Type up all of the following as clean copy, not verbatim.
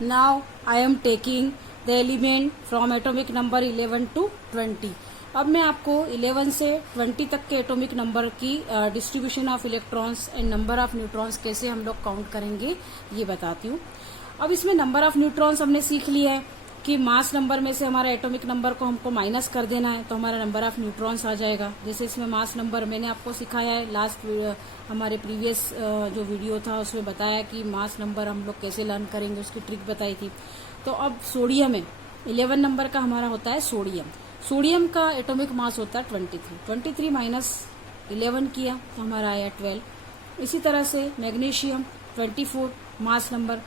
Now I am taking the element from atomic number 11 to 20. अब मैं आपको 11 से 20 तक के एटॉमिक नंबर की distribution of electrons and number of neutrons कैसे हम लोग काउंट करेंगे ये बताती हूँ। अब इसमें नंबर ऑफ न्यूट्रॉन्स हमने सीख लिया है कि मास नंबर में से हमारा एटॉमिक नंबर को हमको माइनस कर देना है तो हमारा नंबर ऑफ न्यूट्रॉन्स आ जाएगा। जैसे इसमें मास नंबर मैंने आपको सिखाया है लास्ट हमारे प्रीवियस जो वीडियो था उसमें बताया कि मास नंबर हम लोग कैसे लर्न करेंगे, उसकी ट्रिक बताई थी। तो अब सोडियम है, 11 नंबर का हमारा होता है सोडियम। सोडियम का एटॉमिक मास होता है 23 माइनस 11 किया तो हमारा आया 12। इसी तरह से मैग्नीशियम 24 मास नंबर,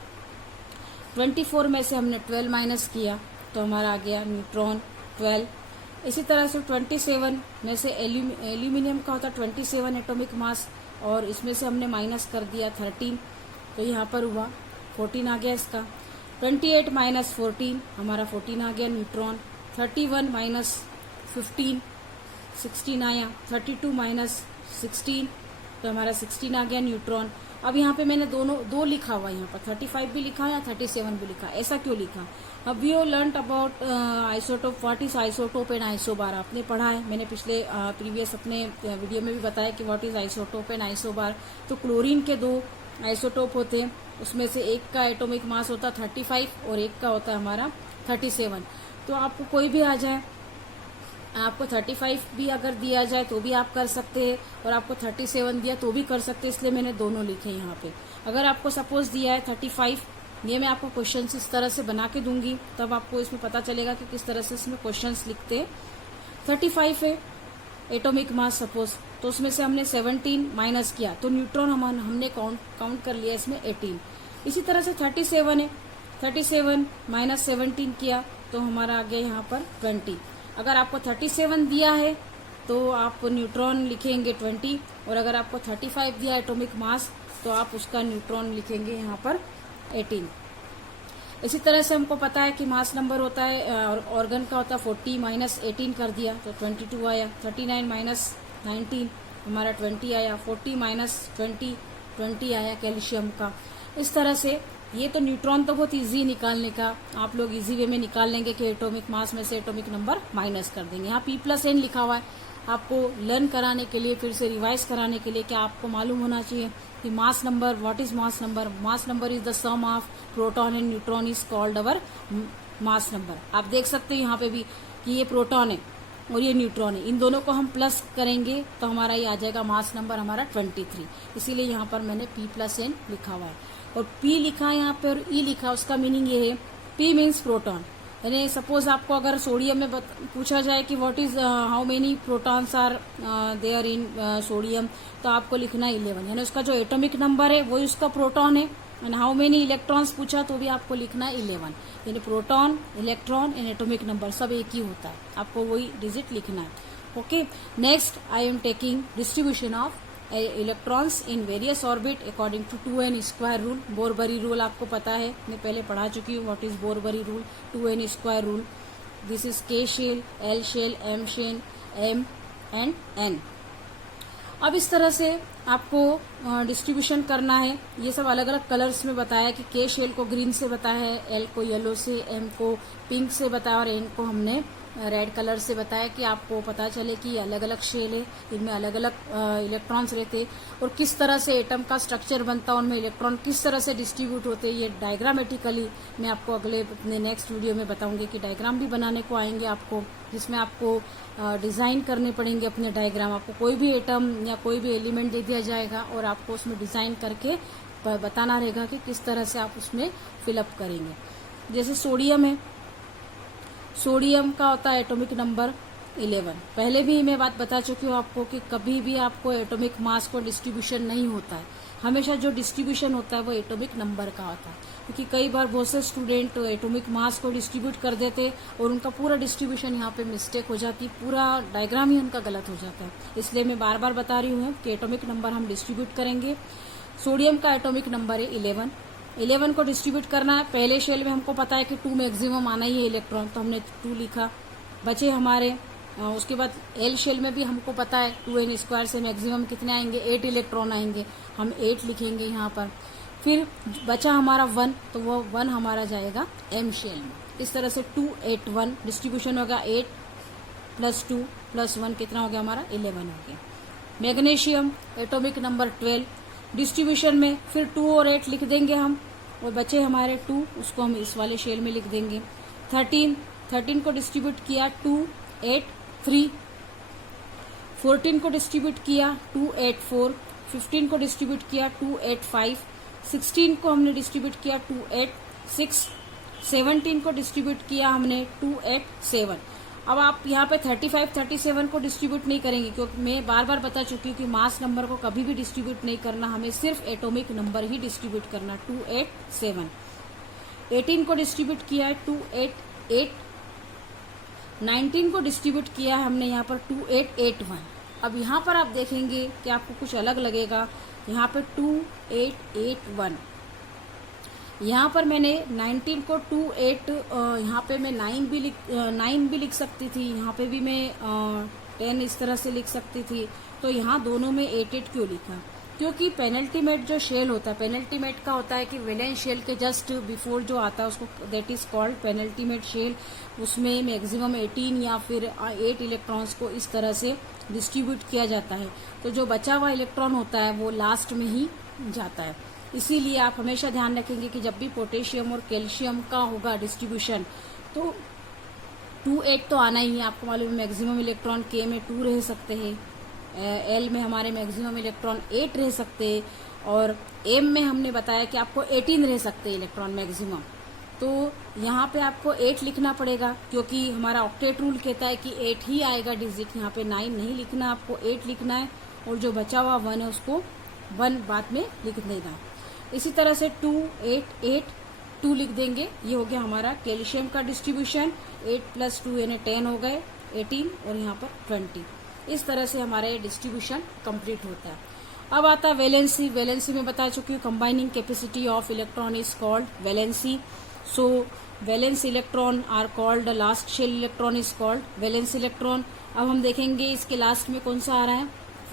24 में से हमने 12 माइनस किया तो हमारा आ गया न्यूट्रॉन 12। इसी तरह से 27 में से एल्यूमिनियम का होता है 27 एटॉमिक मास और इसमें से हमने माइनस कर दिया 13 तो यहाँ पर हुआ 14 आ गया इसका। 28 माइनस 14 हमारा 14 आ गया न्यूट्रॉन। 31 माइनस 15 16 आया। 32 माइनस 16 तो हमारा 16 आ गया न्यूट्रॉन। अब यहाँ पे मैंने दो लिखा हुआ है, यहाँ पर 35 भी लिखा है 37 भी लिखा है। ऐसा क्यों लिखा? अब we have learned about isotope, what is isotope and isobar आपने पढ़ा है। मैंने पिछले प्रीवियस अपने वीडियो में भी बताया कि what is isotope and isobar. तो क्लोरीन के दो आइसोटोप होते हैं, उसमें से एक का एटॉमिक मास होता है 35 और एक का होता है हमारा 37। तो आपको कोई भी आ जाए, आपको 35 भी अगर दिया जाए तो भी आप कर सकते हैं और आपको 37 दिया तो भी कर सकते हैं, इसलिए मैंने दोनों लिखे यहाँ पे। अगर आपको सपोज दिया है 35, ये मैं आपको क्वेश्चंस इस तरह से बना के दूंगी तब आपको इसमें पता चलेगा कि किस तरह से इसमें क्वेश्चंस लिखते हैं। 35 है एटॉमिक मास सपोज, तो उसमें से हमने 17 माइनस किया तो न्यूट्रॉन हमने काउंट कर लिया इसमें 18। इसी तरह से 37 है, 37 माइनस 17 किया तो हमारा आ गया यहाँ पर 20। अगर आपको 37 दिया है तो आप न्यूट्रॉन लिखेंगे 20 और अगर आपको 35 दिया एटॉमिक मास तो आप उसका न्यूट्रॉन लिखेंगे यहाँ पर 18। इसी तरह से हमको पता है कि मास नंबर होता है ऑर्गन का होता है 40 माइनस 18 कर दिया तो 22 आया। 39 माइनस 19 हमारा 20 आया। 40 माइनस 20 आया कैल्शियम का। इस तरह से ये तो न्यूट्रॉन तो बहुत इजी निकालने का, आप लोग इजी वे में निकाल लेंगे कि एटॉमिक मास में से एटॉमिक नंबर माइनस कर देंगे। यहाँ P+N लिखा हुआ है आपको लर्न कराने के लिए, फिर से रिवाइज कराने के लिए कि आपको मालूम होना चाहिए कि mass number, what is mass number. Mass number is the sum of proton and neutron is called our mass number. आप देख सकते हो यहाँ पे भी कि ये प्रोटॉन है और ये न्यूट्रॉन है, इन दोनों को हम प्लस करेंगे तो हमारा ये आ जाएगा मास नंबर हमारा 23। इसीलिए यहाँ पर मैंने P+N लिखा हुआ है और P लिखा है यहाँ पे और E लिखा, उसका मीनिंग ये है P मीन्स प्रोटॉन। यानी सपोज आपको अगर सोडियम में पूछा जाए कि what is how many protons are there in sodium तो आपको लिखना 11, यानी उसका जो एटॉमिक नंबर है वही उसका प्रोटॉन है। एंड हाउ मेनी इलेक्ट्रॉन्स पूछा तो भी आपको लिखना 11, यानी proton, electron and atomic number सब एक ही होता है, आपको वही डिजिट लिखना है। Okay, next I am taking distribution of electrons in various orbit according to 2n square rule. Bohr Bury rule आपको पता है, मैं पहले पढ़ा चुकी हूँ what is Bohr Bury rule, 2n square rule. This is K shell, L shell, M shell, M and N। अब इस तरह से आपको डिस्ट्रीब्यूशन करना है। ये सब अलग अलग कलर्स में बताया कि K शेल को ग्रीन से बताया है, L को येलो से, M को पिंक से बताया और N को हमने रेड कलर से बताया कि आपको पता चले कि अलग अलग शेल है, इनमें अलग अलग इलेक्ट्रॉन्स रहते हैं और किस तरह से एटम का स्ट्रक्चर बनता है, उनमें इलेक्ट्रॉन किस तरह से डिस्ट्रीब्यूट होते हैं। ये डायग्रामेटिकली मैं आपको अगले अपने नेक्स्ट वीडियो में बताऊंगी कि डायग्राम भी बनाने को आएंगे आपको, जिसमें आपको डिजाइन करने पड़ेंगे अपने डायग्राम। आपको कोई भी एटम या कोई भी एलिमेंट दे दिया जाएगा और आपको उसमें डिजाइन करके बताना रहेगा कि किस तरह से आप उसमें फिलअप करेंगे। जैसे सोडियम है, सोडियम का होता है एटॉमिक नंबर 11। पहले भी मैं बात बता चुकी हूँ आपको कि कभी भी आपको एटॉमिक मास को डिस्ट्रीब्यूशन नहीं होता है, हमेशा जो डिस्ट्रीब्यूशन होता है वो एटॉमिक नंबर का होता है। क्योंकि कई बार बहुत से स्टूडेंट एटॉमिक मास को डिस्ट्रीब्यूट कर देते और उनका पूरा डिस्ट्रीब्यूशन यहाँ पे मिस्टेक हो जाती, पूरा डायग्राम ही उनका गलत हो जाता है। इसलिए मैं बार बार बता रही हूँ कि एटॉमिक नंबर हम डिस्ट्रीब्यूट करेंगे। सोडियम का एटॉमिक नंबर है 11 को डिस्ट्रीब्यूट करना है। पहले शेल में हमको पता है कि 2 मैक्सिमम आना ही है इलेक्ट्रॉन, तो हमने 2 लिखा। बचे हमारे उसके बाद L शेल में भी हमको पता है 2n स्क्वायर से मैक्सिमम कितने आएंगे, 8 इलेक्ट्रॉन आएंगे, हम 8 लिखेंगे यहाँ पर। फिर बचा हमारा 1, तो वो 1 हमारा जाएगा M शेल में। इस तरह से 2 8 1 डिस्ट्रीब्यूशन होगा 8 + 2 + 1 कितना हो गया हमारा 11 हो गया। मैग्नीशियम एटॉमिक नंबर 12 डिस्ट्रीब्यूशन में फिर 2 और 8 लिख देंगे हम, और बचे हमारे 2, उसको हम इस वाले शेल में लिख देंगे। 13 को डिस्ट्रीब्यूट किया 2 8 3, 14 को डिस्ट्रीब्यूट किया 2 8 4, 15 को डिस्ट्रीब्यूट किया 2 8 5, 16 को हमने डिस्ट्रीब्यूट किया 2 8 6, 17 को डिस्ट्रीब्यूट किया हमने 2 8 7। अब आप यहाँ पे 35 37 को डिस्ट्रीब्यूट नहीं करेंगे, क्योंकि मैं बार बार बता चुकी हूँ कि मास नंबर को कभी भी डिस्ट्रीब्यूट नहीं करना, हमें सिर्फ एटॉमिक नंबर ही डिस्ट्रीब्यूट करना। 2 8 7, 18 को डिस्ट्रीब्यूट किया है 2 8 8, 19 को डिस्ट्रीब्यूट किया है हमने यहाँ पर 2 8 8 1। अब यहाँ पर आप देखेंगे कि आपको कुछ अलग लगेगा, यहाँ पे 2 8 8 1, यहाँ पर मैंने 19 को 2 8, यहाँ पे मैं 9 भी लिख सकती थी, यहाँ पे भी मैं 10 इस तरह से लिख सकती थी। तो यहाँ दोनों में 8 8 क्यों लिखा? क्योंकि पेनल्टीमेट जो शेल होता है, पेनल्टीमेट का होता है कि वैलेंस शेल के जस्ट बिफोर जो आता है उसको that is called penultimate shell. उसमें मैक्सिमम 18 या फिर 8 इलेक्ट्रॉन्स को इस तरह से डिस्ट्रीब्यूट किया जाता है, तो जो बचा हुआ इलेक्ट्रॉन होता है वो लास्ट में ही जाता है। इसीलिए आप हमेशा ध्यान रखेंगे कि जब भी पोटेशियम और कैल्शियम का होगा डिस्ट्रीब्यूशन तो 2 8 तो आना ही है। आपको मालूम है मैक्सिमम इलेक्ट्रॉन के में 2 रह सकते हैं, एल में हमारे मैक्सिमम इलेक्ट्रॉन 8 रह सकते हैं, और एम में हमने बताया कि आपको 18 रह सकते हैं इलेक्ट्रॉन मैक्सिमम। तो यहाँ पे आपको 8 लिखना पड़ेगा, क्योंकि हमारा ऑक्टेट रूल कहता है कि 8 ही आएगा डिजिट, यहाँ पे 9 नहीं लिखना, आपको 8 लिखना है, और जो बचा हुआ 1 है उसको 1 बाद में लिख देगा। इसी तरह से 2 8 8 2 लिख देंगे। ये हो गया हमारा कैल्शियम का डिस्ट्रीब्यूशन। 8 + 2 यानी 10 हो गए, 18 और यहाँ पर 20। इस तरह से हमारा ये डिस्ट्रीब्यूशन कंप्लीट होता है। अब आता है वैलेंसी। वैलेंसी में बता चुकी हूँ, combining capacity of electron is called valency. So valence electron are called, last shell electron is called valence electron. अब हम देखेंगे इसके लास्ट में कौन सा आ रहा है,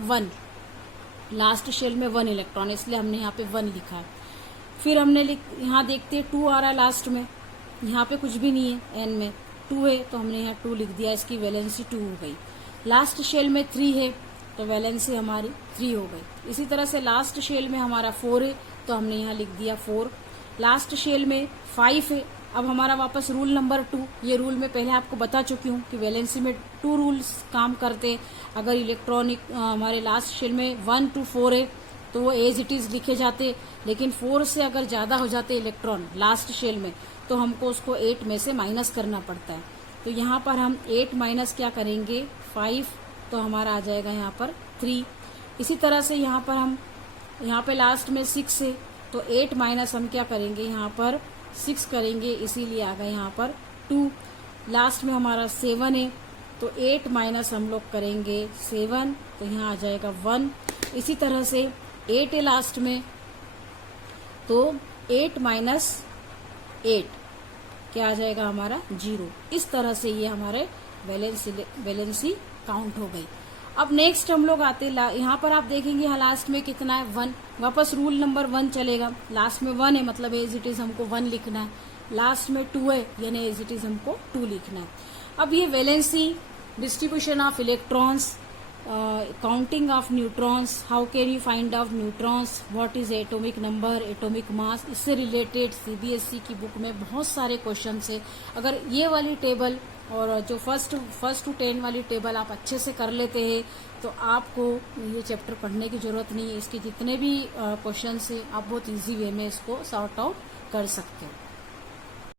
1। लास्ट शेल में 1 इलेक्ट्रॉन, इसलिए हमने यहाँ पे 1 लिखा है। फिर हमने यहाँ देखते हैं 2 आ रहा है लास्ट में, यहाँ पे कुछ भी नहीं है, एन में 2 है तो हमने यहाँ 2 लिख दिया, इसकी वैलेंसी 2 हो गई। लास्ट शेल में 3 है तो वैलेंसी हमारी 3 हो गई। इसी तरह से लास्ट शेल में हमारा 4 है तो हमने यहाँ लिख दिया 4। लास्ट शेल में 5 है। अब हमारा वापस रूल नंबर 2, ये रूल मैं पहले आपको बता चुकी हूँ कि वैलेंसी में 2 रूल्स काम करते। अगर इलेक्ट्रॉनिक हमारे लास्ट शेल में 1 to 4 है तो वो एज इट इज लिखे जाते, लेकिन 4 से अगर ज्यादा हो जाते इलेक्ट्रॉन लास्ट शेल में तो हमको उसको 8 में से माइनस करना पड़ता है। तो यहाँ पर हम 8 माइनस क्या करेंगे 5, तो हमारा आ जाएगा यहाँ पर 3। इसी तरह से यहाँ पर हम यहाँ पे लास्ट में 6 है तो 8 माइनस हम क्या करेंगे यहाँ पर 6 करेंगे, इसीलिए आ गए यहाँ पर 2। लास्ट में हमारा 7 है तो 8 माइनस हम लोग करेंगे 7, तो यहाँ आ जाएगा 1। इसी तरह से 8 है लास्ट में तो 8 माइनस 8 क्या आ जाएगा हमारा 0। इस तरह से ये हमारे वैलेंसी काउंट हो गई। अब नेक्स्ट हम लोग आते यहाँ पर आप देखेंगे यहाँ लास्ट में कितना है 1। वापस रूल नंबर 1 चलेगा, लास्ट में 1 है मतलब एज इट इज हमको 1 लिखना है, लास्ट में 2 है यानी एज इट इज हमको 2 लिखना है। अब ये valency, distribution of electrons, counting of neutrons, how can you find out neutrons, what is atomic number, atomic mass, इससे रिलेटेड सीबीएसई की बुक में बहुत सारे क्वेश्चन है। अगर ये वाली टेबल और जो फर्स्ट टू 10 वाली टेबल आप अच्छे से कर लेते हैं तो आपको ये चैप्टर पढ़ने की जरूरत नहीं है। इसके जितने भी क्वेश्चन है आप बहुत इजी वे में इसको सॉर्ट आउट कर सकते हो।